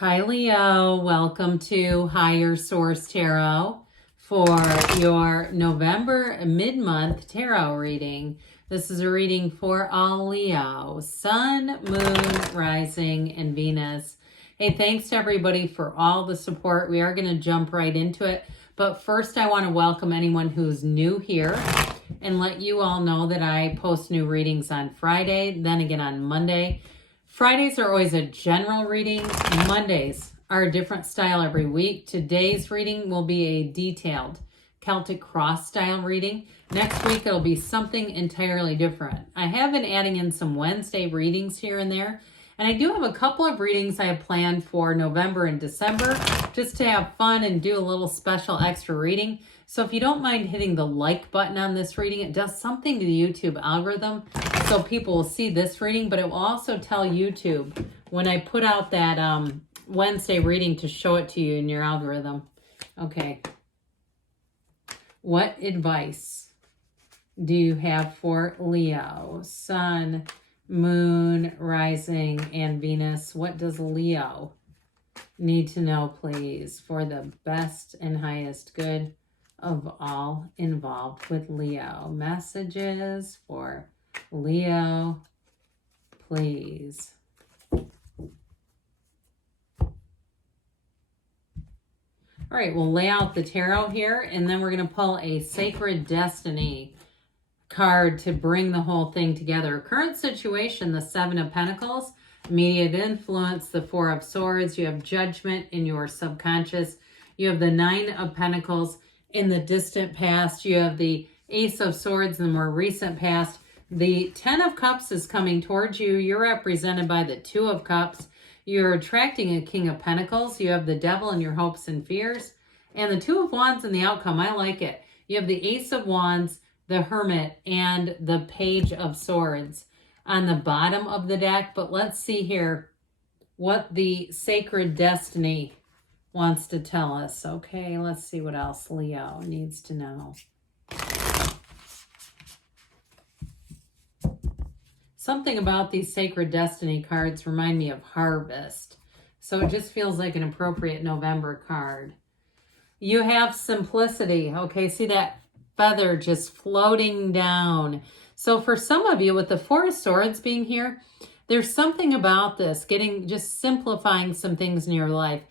Hi, Leo. Welcome to Higher Source Tarot for your November mid-month tarot reading. This is a reading for all Leo, Sun, Moon, Rising, and Venus. Hey, thanks to everybody for all the support. We are going to jump right into it. But first, I want to welcome anyone who's new here and let you all know that I post new readings on Friday, then again on Monday. Fridays are always a general reading. Mondays are a different style every week. Today's reading will be a detailed Celtic cross style reading. Next week, it'll be something entirely different. I have been adding in some Wednesday readings here and there. And I do have a couple of readings I have planned for November and December just to have fun and do a little special extra reading. So if you don't mind hitting the like button on this reading, it does something to the YouTube algorithm. So people will see this reading, but it will also tell YouTube when I put out that Wednesday reading to show it to you in your algorithm. Okay. What advice do you have for Leo, Sun, Moon, Rising, and Venus? What does Leo need to know, please, for the best and highest good of all involved with Leo? Messages for Leo, please. All right, we'll lay out the tarot here, and then we're going to pull a Sacred Destiny card to bring the whole thing together. Current situation, the Seven of Pentacles, immediate influence, the Four of Swords. You have judgment in your subconscious. You have the Nine of Pentacles in the distant past. You have the Ace of Swords in the more recent past. The Ten of Cups is coming towards you. You're represented by the Two of Cups. You're attracting a King of Pentacles. You have the Devil in your hopes and fears. And the Two of Wands in the outcome. I like it. You have the Ace of Wands, the Hermit, and the Page of Swords on the bottom of the deck. But let's see here what the Sacred Destiny wants to tell us. Okay, let's see what else Leo needs to know. Something about these Sacred Destiny cards remind me of Harvest. So it just feels like an appropriate November card. You have simplicity. Okay, see that feather just floating down. So for some of you, with the Four of Swords being here, there's something about this, just simplifying some things in your life.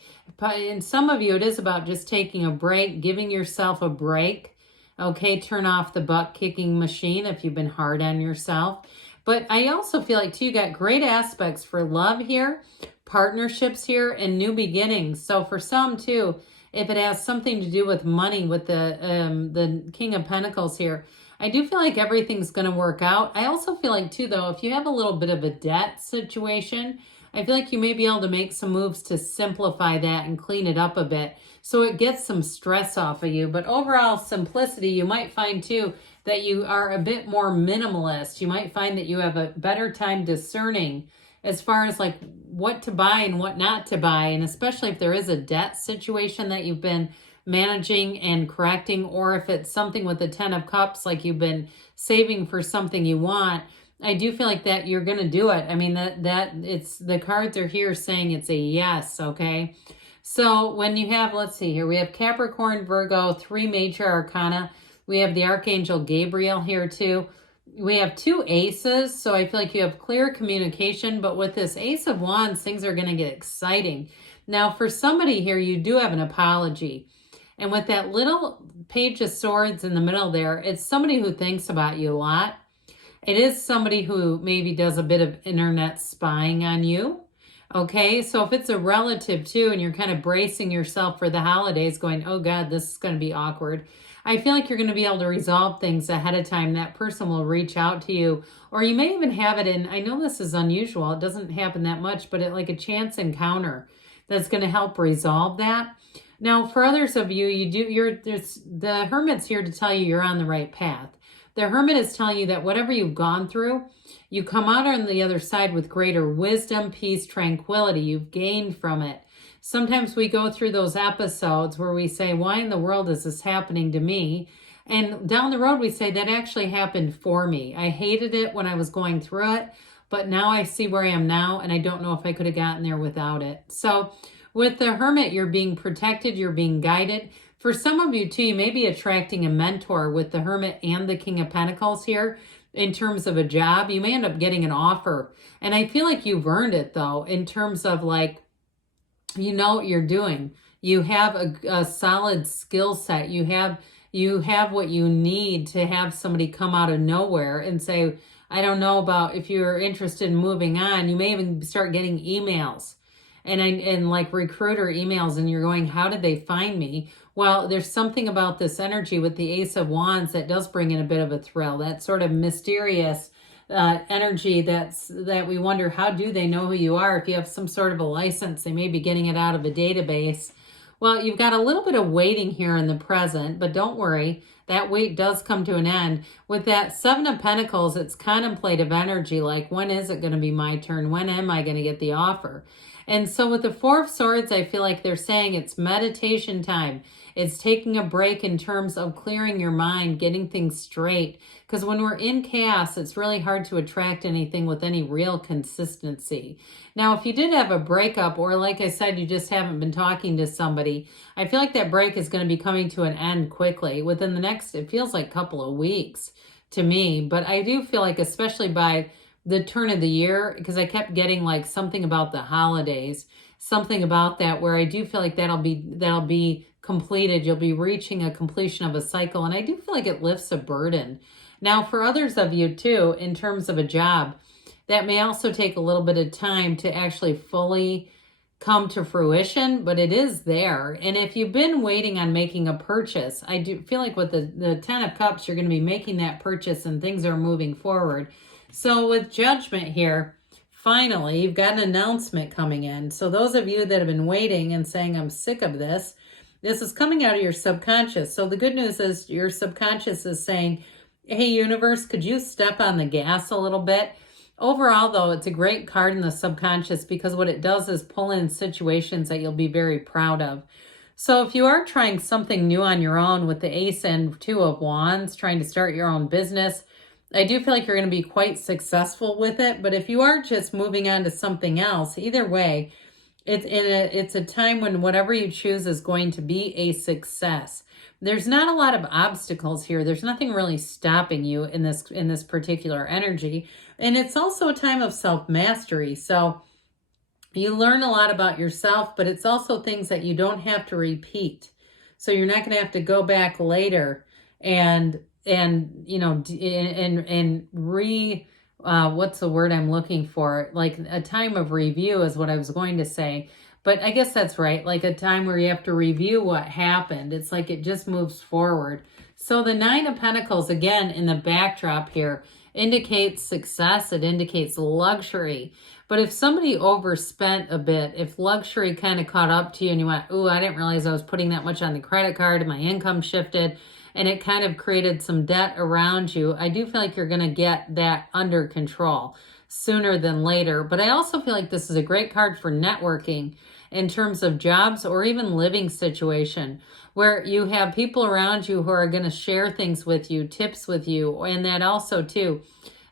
In some of you, it is about just taking a break, giving yourself a break. Okay, turn off the butt-kicking machine if you've been hard on yourself. But I also feel like, too, you got great aspects for love here, partnerships here, and new beginnings. So for some, too, if it has something to do with money, with the King of Pentacles here, I do feel like everything's going to work out. I also feel like, too, though, if you have a little bit of a debt situation, I feel like you may be able to make some moves to simplify that and clean it up a bit so it gets some stress off of you. But overall simplicity, you might find, too, that you are a bit more minimalist. You might find that you have a better time discerning as far as like what to buy and what not to buy. And especially if there is a debt situation that you've been managing and correcting, or if it's something with the Ten of Cups, like you've been saving for something you want, I do feel like that you're going to do it. I mean, that it's the cards are here saying it's a yes. Okay. So when you have, let's see here, we have Capricorn, Virgo, 3 major arcana. We have the Archangel Gabriel here too. We have 2 aces, so I feel like you have clear communication, but with this Ace of Wands, things are going to get exciting. Now, for somebody here, you do have an apology. And with that little Page of Swords in the middle there, it's somebody who thinks about you a lot. It is somebody who maybe does a bit of internet spying on you. Okay, so if it's a relative too, and you're kind of bracing yourself for the holidays going, oh God, this is going to be awkward, I feel like you're going to be able to resolve things ahead of time. That person will reach out to you, or you may even have it in, I know this is unusual, it doesn't happen that much, but like a chance encounter that's going to help resolve that. Now, for others of you, the Hermit's here to tell you you're on the right path. The Hermit is telling you that whatever you've gone through, you come out on the other side with greater wisdom, peace, tranquility. You've gained from it. Sometimes we go through those episodes where we say, why in the world is this happening to me? And down the road, we say that actually happened for me. I hated it when I was going through it, but now I see where I am now, and I don't know if I could have gotten there without it. So With the Hermit, you're being protected, you're being guided. For some of you too, you may be attracting a mentor with the Hermit and the King of Pentacles here in terms of a job. You may end up getting an offer. And I feel like you've earned it though, in terms of like, you know what you're doing. You have a solid skill set. You have what you need to have somebody come out of nowhere and say, I don't know about if you're interested in moving on. You may even start getting emails and like recruiter emails, and you're going, how did they find me? Well, there's something about this energy with the Ace of Wands that does bring in a bit of a thrill, that sort of mysterious energy that we wonder, how do they know who you are? If you have some sort of a license, they may be getting it out of a database. Well, you've got a little bit of waiting here in the present, but don't worry, that wait does come to an end. With that Seven of Pentacles, it's contemplative energy, like when is it going to be my turn? When am I going to get the offer? And so with the Four of Swords, I feel like they're saying it's meditation time. It's taking a break in terms of clearing your mind, getting things straight. Because when we're in chaos, it's really hard to attract anything with any real consistency. Now, if you did have a breakup, or like I said, you just haven't been talking to somebody, I feel like that break is going to be coming to an end quickly within the next, it feels like, couple of weeks to me. But I do feel like, especially by the turn of the year, because I kept getting like something about the holidays, something about that, where I do feel like that'll be completed. You'll be reaching a completion of a cycle. And I do feel like it lifts a burden. Now, for others of you too, in terms of a job, that may also take a little bit of time to actually fully come to fruition, but it is there. And if you've been waiting on making a purchase, I do feel like with the Ten of Cups, you're going to be making that purchase and things are moving forward. So with Judgment here, finally, you've got an announcement coming in. So those of you that have been waiting and saying, I'm sick of this, this is coming out of your subconscious. So the good news is your subconscious is saying, hey, universe, could you step on the gas a little bit? Overall, though, it's a great card in the subconscious because what it does is pull in situations that you'll be very proud of. So if you are trying something new on your own with the Ace and Two of Wands, trying to start your own business, I do feel like you're going to be quite successful with it. But if you are just moving on to something else, either way, it's a time when whatever you choose is going to be a success. There's not a lot of obstacles here. There's nothing really stopping you in this particular energy. And it's also a time of self-mastery. So you learn a lot about yourself, but it's also things that you don't have to repeat. So you're not going to have to go back later and you know, what's the word I'm looking for? Like a time of review is what I was going to say. But I guess that's right. Like a time where you have to review what happened. It's like it just moves forward. So the Nine of Pentacles, again, in the backdrop here, indicates success. It indicates luxury. But if somebody overspent a bit, if luxury kind of caught up to you and you went, ooh, I didn't realize I was putting that much on the credit card and my income shifted, and it kind of created some debt around you, I do feel like you're going to get that under control sooner than later. But I also feel like this is a great card for networking in terms of jobs or even living situation, where you have people around you who are going to share things with you, tips with you, and that also too,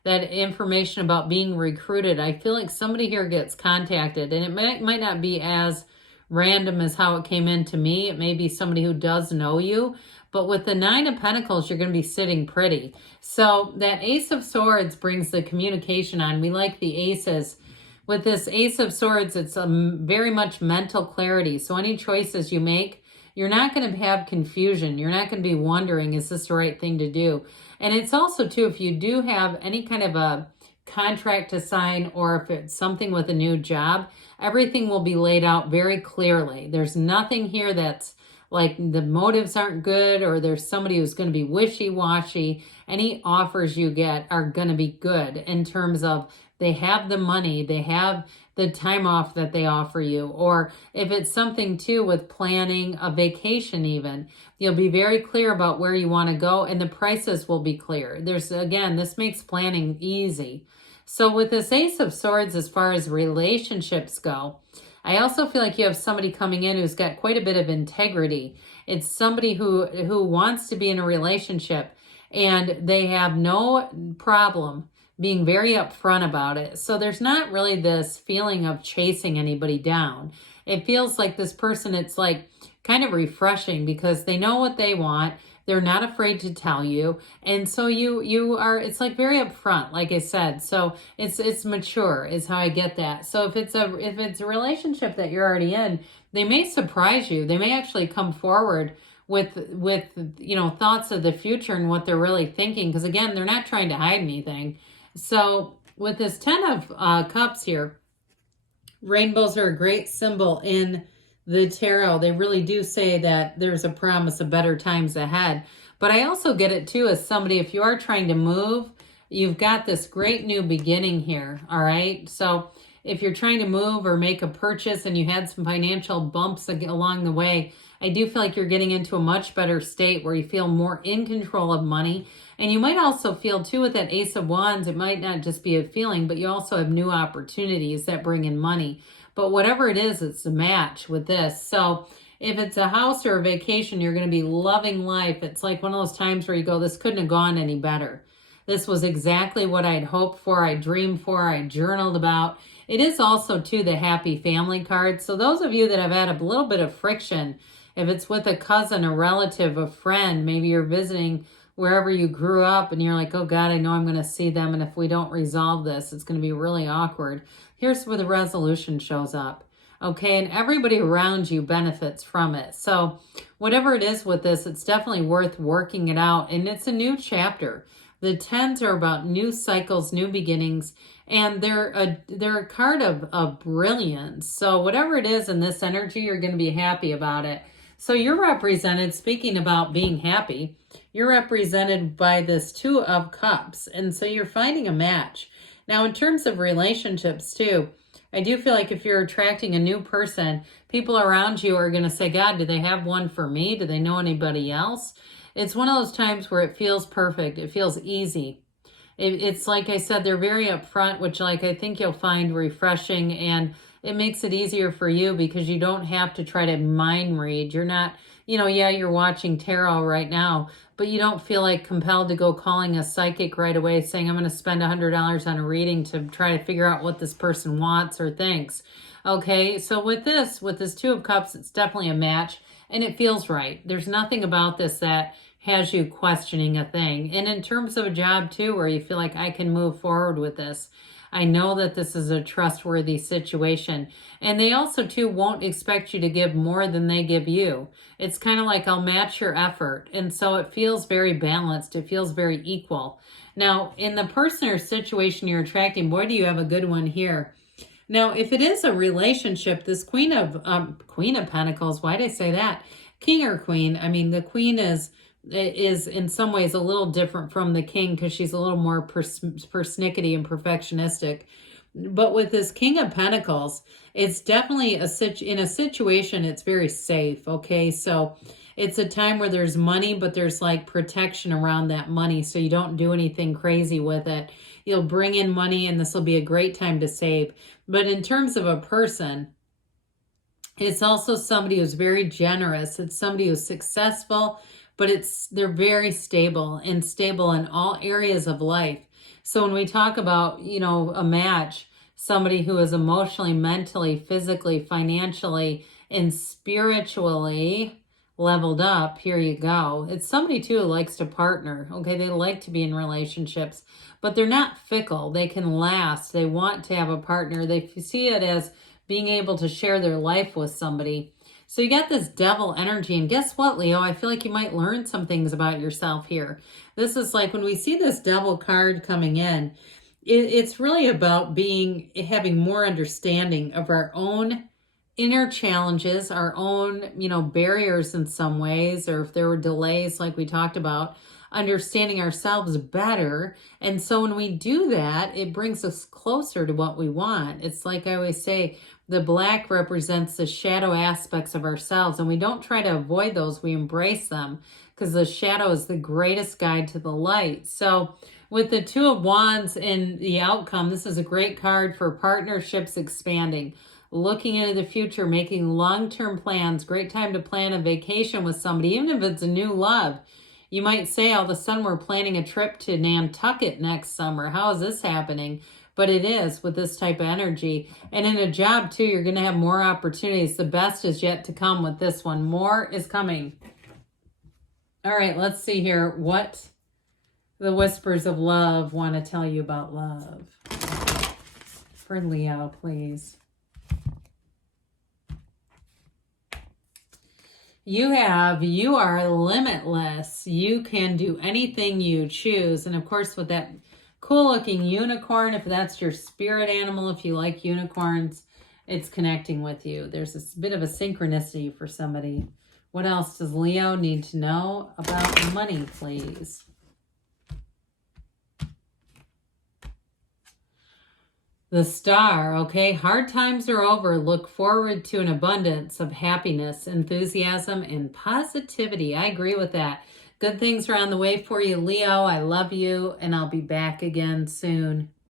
that information about being recruited. I feel like somebody here gets contacted, and it might not be as random as how it came in to me. It may be somebody who does know you. But with the Nine of Pentacles, you're going to be sitting pretty. So that Ace of Swords brings the communication on. We like the aces. With this Ace of Swords, it's very much mental clarity. So any choices you make, you're not going to have confusion. You're not going to be wondering, is this the right thing to do? And it's also, too, if you do have any kind of a contract to sign, or if it's something with a new job, everything will be laid out very clearly. There's nothing here that's like the motives aren't good, or there's somebody who's going to be wishy-washy. Any offers you get are going to be good in terms of they have the money, they have the time off that they offer you. Or if it's something too with planning a vacation even, you'll be very clear about where you want to go, and the prices will be clear. Again, this makes planning easy. So with this Ace of Swords, as far as relationships go, I also feel like you have somebody coming in who's got quite a bit of integrity. It's somebody who wants to be in a relationship, and they have no problem being very upfront about it. So there's not really this feeling of chasing anybody down. It feels like this person, it's like kind of refreshing because they know what they want. They're not afraid to tell you. And so you are, it's like very upfront, like I said. So it's mature is how I get that. So if it's a relationship that you're already in, they may surprise you. They may actually come forward with thoughts of the future and what they're really thinking, because again, they're not trying to hide anything. So with this 10 of Cups here, rainbows are a great symbol in the tarot. They really do say that there's a promise of better times ahead. But I also get it too as somebody, if you are trying to move, you've got this great new beginning here, all right? So if you're trying to move or make a purchase and you had some financial bumps along the way, I do feel like you're getting into a much better state where you feel more in control of money. And you might also feel too with that Ace of Wands, it might not just be a feeling, but you also have new opportunities that bring in money. But whatever it is, it's a match with this. So if it's a house or a vacation, you're going to be loving life. It's like one of those times where you go, this couldn't have gone any better. This was exactly what I'd hoped for, I dreamed for, I journaled about. It is also too the happy family card. So those of you that have had a little bit of friction, if it's with a cousin, a relative, a friend, maybe you're visiting wherever you grew up and you're like, oh God, I know I'm going to see them. And if we don't resolve this, it's going to be really awkward. Here's where the resolution shows up. Okay, and everybody around you benefits from it. So whatever it is with this, it's definitely worth working it out. And it's a new chapter. The 10s are about new cycles, new beginnings, and they're a card of brilliance. So whatever it is in this energy, you're going to be happy about it. So you're represented, speaking about being happy, you're represented by this 2 of Cups. And so you're finding a match. Now, in terms of relationships too, I do feel like if you're attracting a new person, people around you are going to say, God, do they have one for me? Do they know anybody else? It's one of those times where it feels perfect. It feels easy. It's like I said, they're very upfront, which I think you'll find refreshing, and it makes it easier for you because you don't have to try to mind read. You're not, yeah, you're watching tarot right now, but you don't feel like compelled to go calling a psychic right away saying, I'm going to spend $100 on a reading to try to figure out what this person wants or thinks. Okay, so with this 2 of Cups, it's definitely a match and it feels right. There's nothing about this that has you questioning a thing. And in terms of a job too, where you feel like I can move forward with this, I know that this is a trustworthy situation. And they also too won't expect you to give more than they give you. It's kind of like I'll match your effort. And so it feels very balanced. It feels very equal. Now, in the person or situation you're attracting, boy, do you have a good one here. Now, if it is a relationship, this Queen of Pentacles, why did I say that? King or Queen, I mean, the Queen is in some ways a little different from the King because she's a little more persnickety and perfectionistic. But with this King of Pentacles, it's definitely in a situation, it's very safe, okay? So it's a time where there's money, but there's like protection around that money so you don't do anything crazy with it. You'll bring in money and this will be a great time to save. But in terms of a person, it's also somebody who's very generous. It's somebody who's successful, but they're very stable and stable in all areas of life. So when we talk about, a match, somebody who is emotionally, mentally, physically, financially, and spiritually leveled up, here you go. It's somebody too who likes to partner. Okay, they like to be in relationships, but they're not fickle. They can last. They want to have a partner. They see it as being able to share their life with somebody. So you got this devil energy, and guess what, Leo? I feel like you might learn some things about yourself here. This is like when we see this devil card coming in, it's really about having more understanding of our own inner challenges, our own, barriers in some ways, or if there were delays like we talked about, understanding ourselves better. And so when we do that, it brings us closer to what we want. It's like I always say, the black represents the shadow aspects of ourselves, and we don't try to avoid those. We embrace them because the shadow is the greatest guide to the light. So with the 2 of Wands in the outcome, this is a great card for partnerships expanding, looking into the future, making long-term plans. Great time to plan a vacation with somebody, even if it's a new love. You might say, all of a sudden, we're planning a trip to Nantucket next summer. How is this happening? But it is with this type of energy. And in a job, too, you're going to have more opportunities. The best is yet to come with this one. More is coming. All right, let's see here what the whispers of love want to tell you about love. For Leo, please. You are limitless. You can do anything you choose. And of course, with that cool looking unicorn, if that's your spirit animal, if you like unicorns, it's connecting with you. There's a bit of a synchronicity for somebody. What else does Leo need to know about money, please? The Star, okay? Hard times are over. Look forward to an abundance of happiness, enthusiasm, and positivity. I agree with that. Good things are on the way for you, Leo. I love you, and I'll be back again soon.